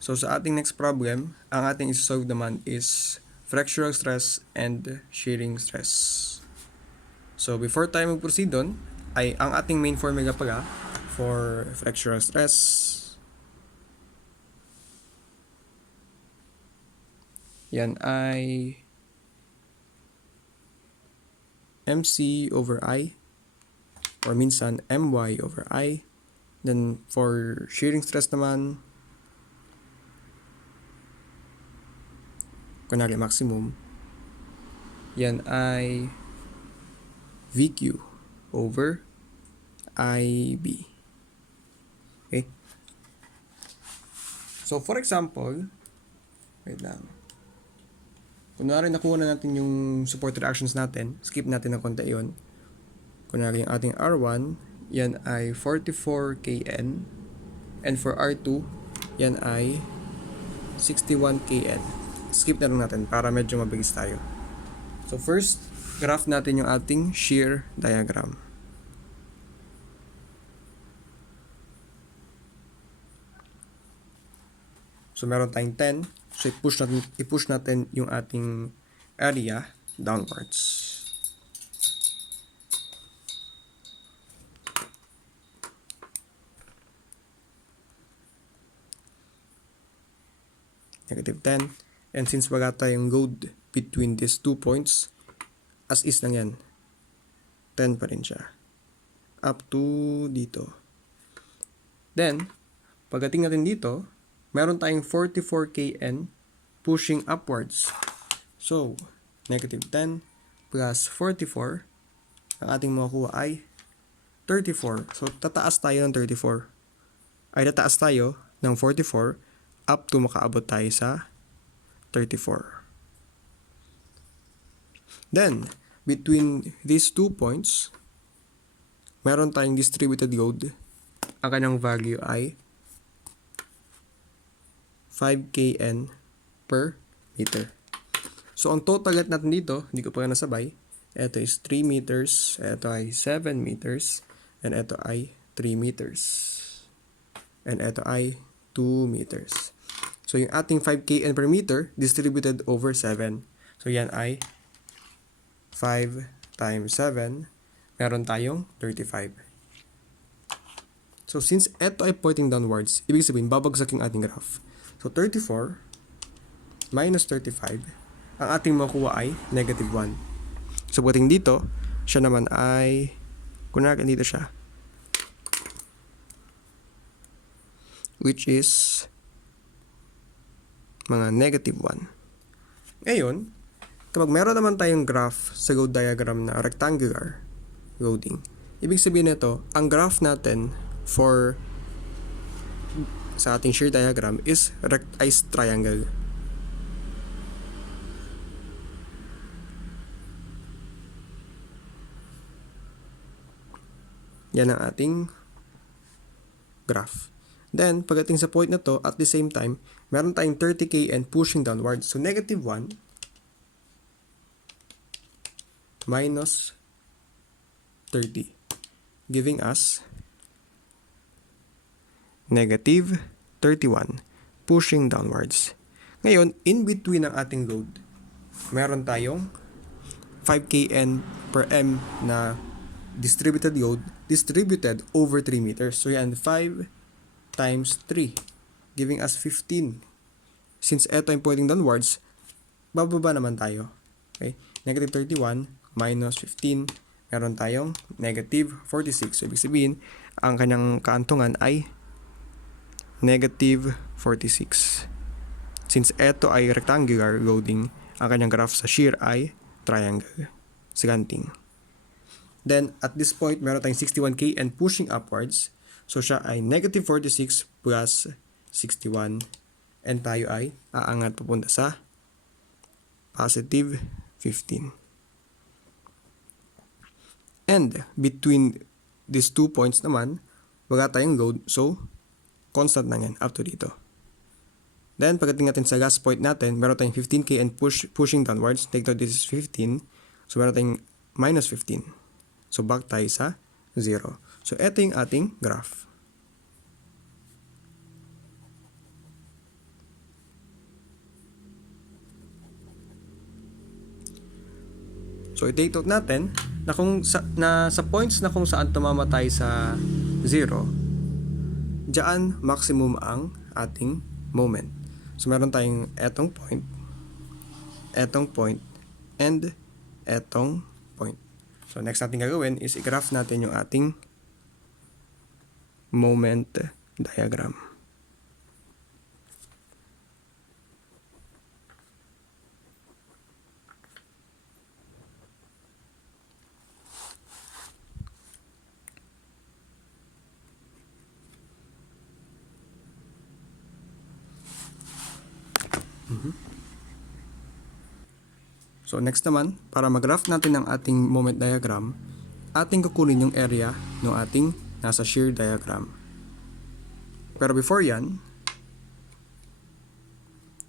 So sa ating next problem, ang ating isolve naman is flexural stress and shearing stress. So before tayo mag-proceed doon, ay ang ating main formula pala for flexural stress. Yan ay MC over I or minsan MY over I. Then for shearing stress naman, kunwari maximum, yan ay VQ over IB. Okay? So for example, wait lang. Kunwari nakuha na natin yung support reactions natin, skip natin ng konti yun. Kunwari yung ating R1, yan ay 44 kN. And for R2, yan ay 61 kN. Skip na lang natin para medyo mabilis tayo. So first, graph natin yung ating shear diagram. So meron tayong 10. So i-push natin yung ating area downwards. Negative 10. And since wala tayong load between these 2 points, as is lang yan. 10 pa rin siya. Up to dito. Then, pagdating natin dito, meron tayong 44 kN pushing upwards. So, negative 10 plus 44, ang ating makukuha ay 34. So, tataas tayo ng 34. Ay, tataas tayo ng 44 up to makaabot tayo sa 34. Then, between these 2 points, meron tayong distributed load. Ang kanyang value ay 5 kN per meter. So, ang total height natin dito, hindi ko pa nasabay, ito is 3 meters, ito ay 7 meters, and ito ay 3 meters. And ito ay 2 meters. So, yung ating 5 kN per meter, distributed over 7. So, yan ay 5 times 7, meron tayong 35. So, since ito ay pointing downwards, ibig sabihin, babagsak yung ating graph. So, 34 minus 35, ang ating makuha ay negative 1. So, pagdating dito, siya naman ay, kunwari dito siya, which is mga negative 1. Ngayon, kapag meron naman tayong graph sa load diagram na rectangular loading, ibig sabihin nito, ang graph natin for sa ating shear diagram is rectized triangle. Yan ang ating graph. Then, pagdating sa point na to, at the same time, meron tayong 30 kN pushing downwards. So, negative 1 minus 30, giving us negative 31 pushing downwards. Ngayon, in between ng ating load, meron tayong 5 kN per M na distributed load, distributed over 3 meters. So, yan, 5 times 3, giving us 15. Since ito yung pointing downwards, bababa naman tayo. Okay? Negative 31 minus 15, meron tayong negative 46. So, ibig sabihin, ang kanyang kaantungan ay negative 46. Since ito ay rectangular loading, ang kanyang graph sa shear ay triangle, slanting. Then, at this point, meron tayong 61 kN pushing upwards. So, siya ay negative 46 plus 61. And tayo ay aangat papunta sa positive 15. And, between these 2 points naman, wala tayong load. So, constant na yan up to dito. Then, pagdating natin sa last point natin, meron tayong 15 kN pushing downwards. Take note, this is 15. So, meron tayong minus 15. So, back tayo sa 0. So, ito yung ating graph. So, i-take note natin na sa points na kung saan tumama tayo sa 0, diyan maximum ang ating moment. So, meron tayong etong point, and etong point. So, next natin gagawin is i-graph natin yung ating moment diagram. So next naman, para mag-graph natin ang ating moment diagram, ating kukunin yung area ng ating nasa shear diagram. Pero before yan,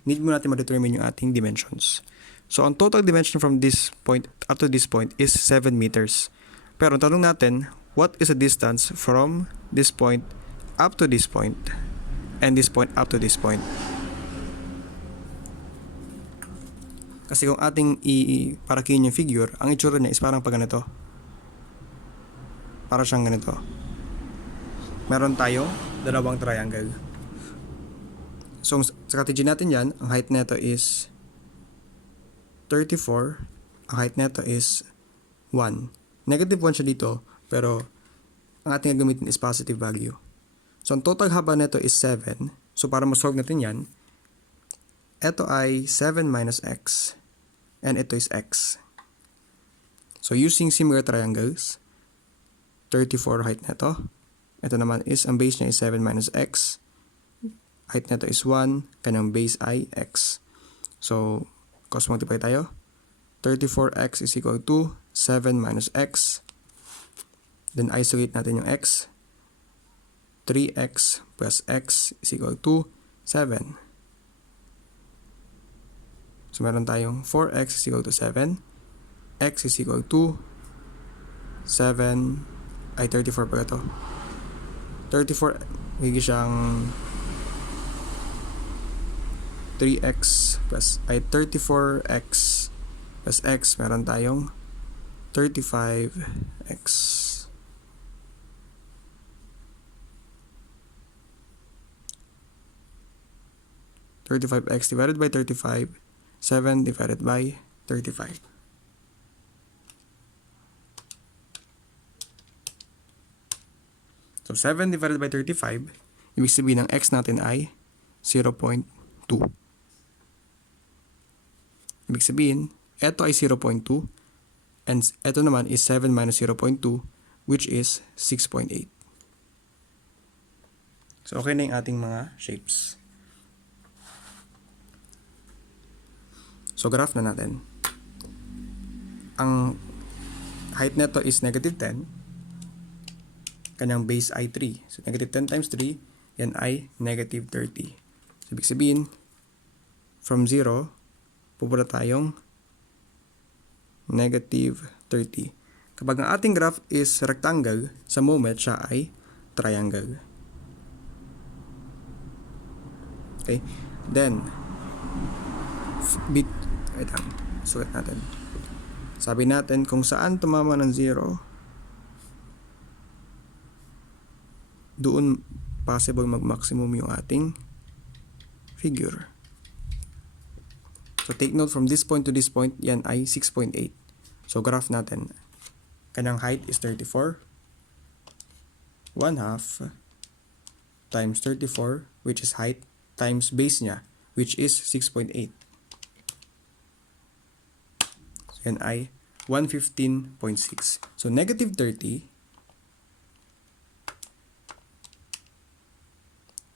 need mo natin ma-determine yung ating dimensions. So ang total dimension from this point up to this point is 7 meters. Pero tanong natin, what is the distance from this point up to this point and this point up to this point? Kasi kung ating iparakin yung figure, ang itsura niya is parang pag ganito. Para siyang ganito. Meron tayong dalawang triangle. So, ang strategy natin yan, ang height nito is 34. Ang height nito is 1. Negative 1 siya dito, pero ang ating gagamitin is positive value. So, ang total haba nito is 7. So, para ma-solve natin yan, ito ay 7 minus x. And ito is x. So, using similar triangles, 34 height nito. Ito naman is, ang base niya is 7 minus x. Height nito is 1. Kanyang base ay x. So, cross multiply tayo. 34x is equal to 7 minus x. Then, isolate natin yung x. 3x plus x is equal to 7. So, meron tayong 4x is equal to 7. X is equal to 7. Ay, 34 pala ito. 34, higi siyang 3x plus, ay 34x plus x, meron tayong 35x. x divided by 35, 7 divided by 35. So, 7 divided by 35, ibig sabihin ng x natin ay 0.2. Ibig sabihin, ito ay 0.2, and ito naman is 7 minus 0.2, which is 6.8. So, okay na yung ating mga shapes. So, graph na natin. Ang height nito is negative 10. Kanyang base ay 3. So, negative 10 times 3, yan ay negative 30. So, ibig sabihin, from 0, pupunta tayong negative 30. Kapag ang ating graph is rectangle, sa moment siya ay triangle. Okay? Then, wait lang, sulat natin. Sabi natin kung saan tumama ng 0, doon possible mag-maximum yung ating figure. So, take note from this point to this point, yan ay 6.8. So, graph natin. Kanyang height is 34. 1/2 times 34, which is height, times base niya, which is 6.8. Yan ay 115.6. So, negative 30,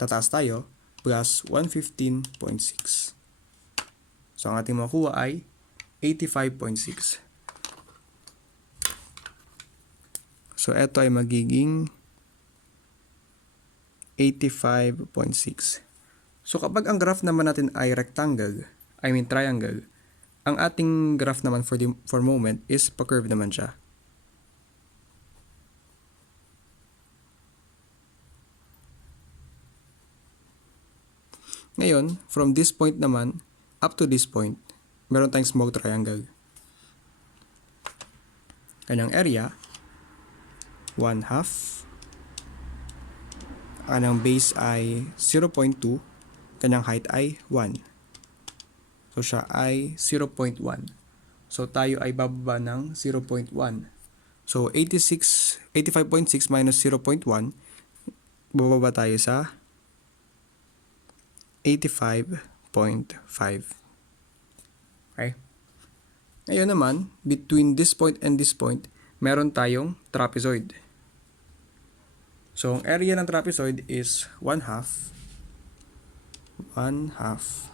tataas tayo, plus 115.6. So, ang ating makuha ay 85.6. So, ito ay magiging 85.6. So, kapag ang graph naman natin ay rectangle, triangle, ang ating graph naman for moment is pa-curve naman siya. Ngayon, from this point naman up to this point, meron tayong small triangle. Kanyang area, 1/2. Kanyang base ay 0.2. Kanyang height ay 1. So, siya ay 0.1. So, tayo ay bababa ng 0.1. So, 85.6 minus 0.1, bababa tayo sa 85.5. Okay? Ngayon naman, between this point and this point, meron tayong trapezoid. So, ang area ng trapezoid is 1/2. 1/2.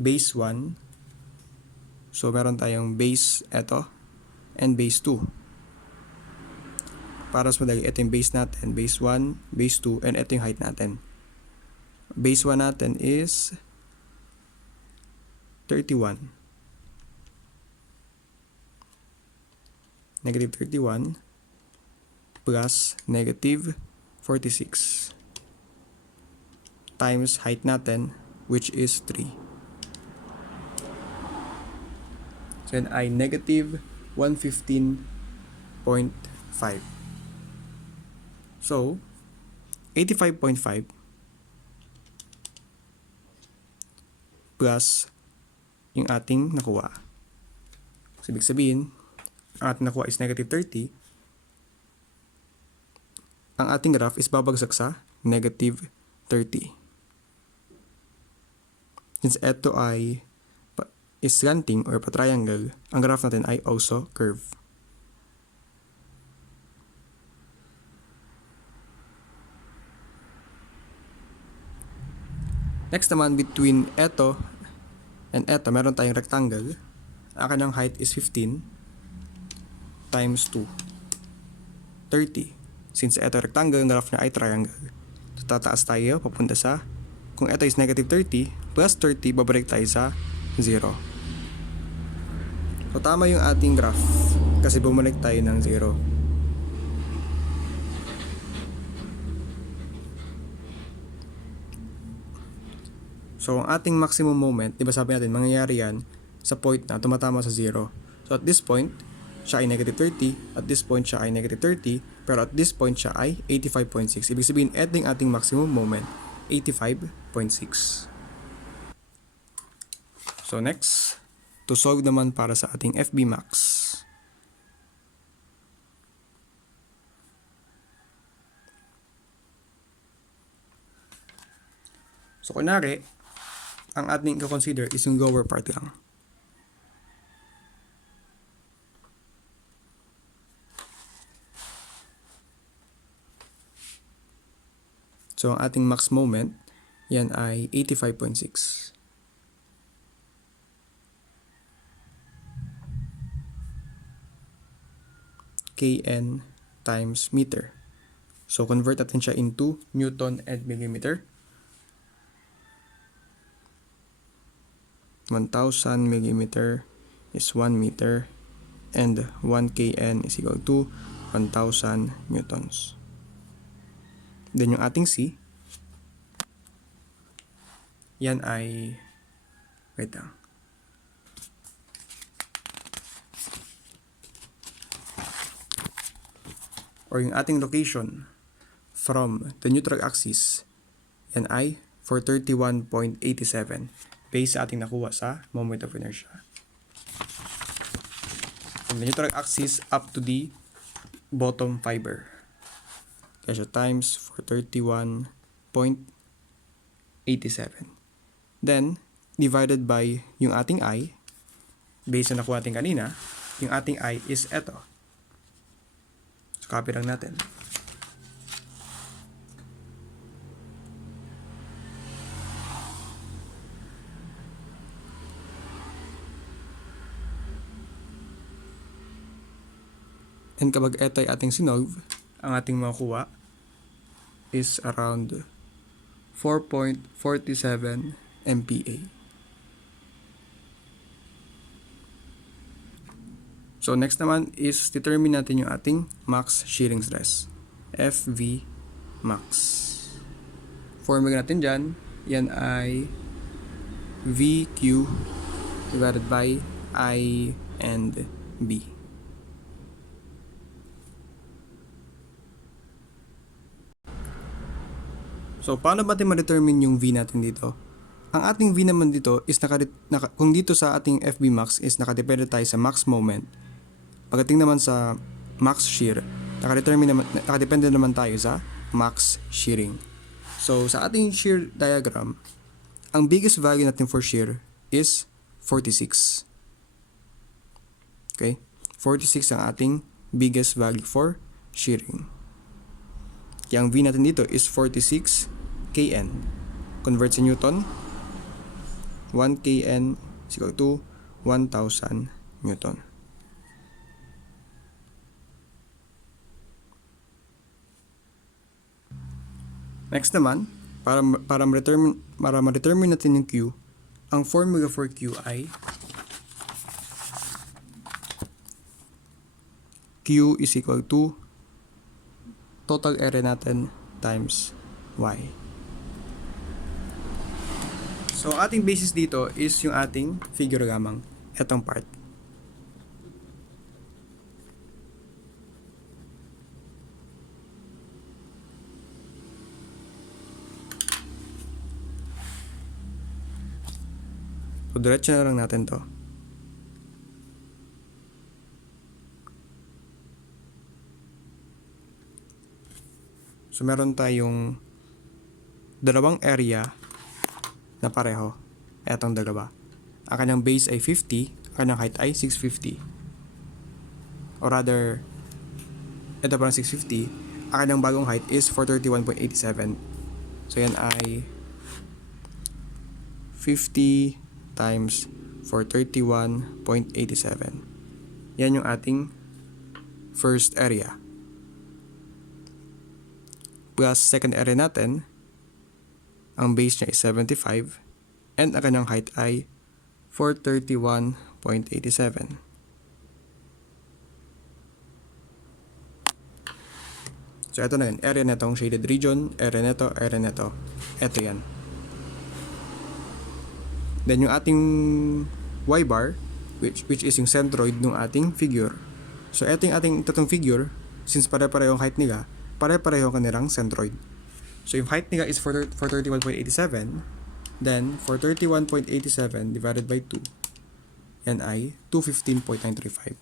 Base 1. So, meron tayong base eto and base 2. Para mas madali, ito yung base natin. Base 1, base 2, and ito yung height natin. Base 1 natin is 31. Negative 31 plus negative 46 times height natin, which is 3. So, yan ay negative 115.5. So, 85.5 plus yung ating nakuha. So, ibig sabihin, ang ating nakuha is negative 30. Ang ating graph is babagsak sa negative 30. Since ito ay is slanting or pa-triangle, ang graph natin ay also curve. Next naman, between eto and eto, meron tayong rectangle. Ang kanyang height is 15 times 2. 30. Since eto rectangle, ang graph niya ay triangle. So, tataas tayo, papunta sa, kung eto is negative 30, plus 30, babalik tayo sa 0. So, tama yung ating graph kasi bumalik tayo ng 0. So, ang ating maximum moment, di ba sabi natin, mangyayari yan sa point na tumatama sa 0. So, at this point, siya ay negative 30. At this point, siya ay negative 30. Pero at this point, siya ay 85.6. Ibig sabihin, ito yung ating maximum moment, 85.6. So, next, to solve naman para sa ating FB max. So, kunwari, ang ating i-consider is yung lower part lang. So, ang ating max moment, yan ay 85.6. kN times meter. So, convert natin siya into Newton and millimeter. 1,000 millimeter is 1 meter and 1 kN is equal to 1,000 newtons. Then yung ating C, yan ay, wait lang. Or yung ating location from the neutral axis, yan ay for 31.87 based sa ating nakuha sa moment of inertia. From the neutral axis up to the bottom fiber. Kaya siya times for 31.87. Then, divided by yung ating I, based sa nakuha natin kanina, yung ating I is eto. So, copy lang natin. And kapag ito ay ating sinolve, ang ating makuha is around 4.47 MPa. So next naman is determine natin yung ating max shearing stress. FV max. Formula natin dyan, yan ay VQ divided by I and B. So, paano ba natin ma-determine yung V natin dito? Ang ating V naman dito is kung dito sa ating FB max is nakadepende tayo sa max moment. Pagdating naman sa max shear, nakadepende naman tayo sa max shearing. So, sa ating shear diagram, ang biggest value natin for shear is 46. Okay? 46 ang ating biggest value for shearing. Kaya ang V natin dito is 46 kN. Convert sa Newton, 1 kN is equal to 1,000 Newton. Next naman, para ma-determine natin yung Q, ang formula for Q ay Q is equal to total area natin times Y. So, ating basis dito is yung ating figure lamang, etong part. So, diretso na lang natin to. So, meron tayong dalawang area na pareho. Etong dalawa. Ang kanyang base ay 50, ang kanyang height ay 650. Or rather, ito parang 650. Ang kanyang bagong height is 431.87. So, yan ay 50 times 431.87. Yan yung ating first area. Plus second area natin, ang base niya is 75 and ang kanyang height ay 431.87. So, ito na yun. Area na itong shaded region, area na ito, area na ito. Ito yan. Then, yung ating y-bar, which is yung centroid ng ating figure. So, ito yung ating tatong figure, since pare-pareho ang height nila, pare-pareho kanilang centroid. So, yung height nila is 431.87, then 431.87 divided by 2, yan ay 215.935.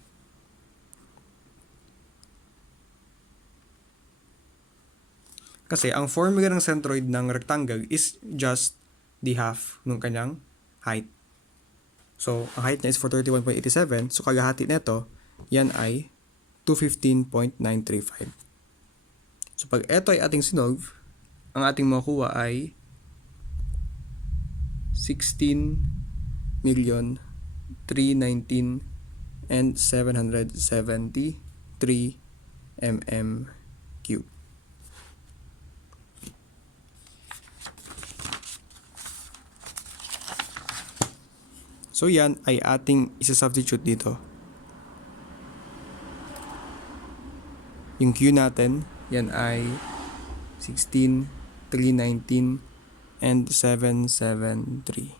Kasi ang formula ng centroid ng rectangle is just the half ng kanyang height. So, ang height niya is 431.87, so kagahati nito, yan ay 215.935. So, pag ito ay ating sinolve, ang ating makuha ay 16,319,773 mm3. So, yan ay ating isa-substitute dito. Yung Q natin, yan ay 16,319 and 773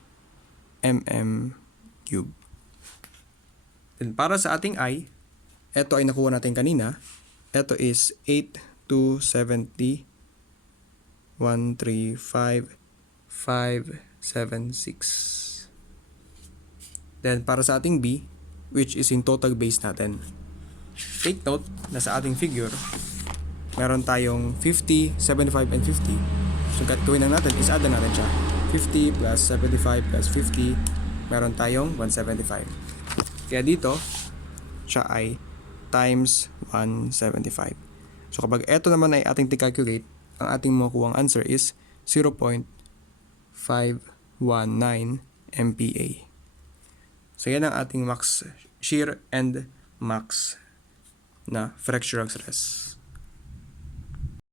mm3. Then para sa ating I, ito ay nakuha natin kanina. Ito is 8,270,135,576. Then para sa ating B, which is yung total base natin. Take note na sa ating figure, meron tayong 50, 75, and 50. So, gawin lang natin is add natin siya. 50 plus 75 plus 50, meron tayong 175. Kaya dito, siya ay times 175. So, kapag ito naman ay ating calculate, ang ating makukuha answer is 0.519 MPa. So, yan ang ating max shear and max na flexural stress.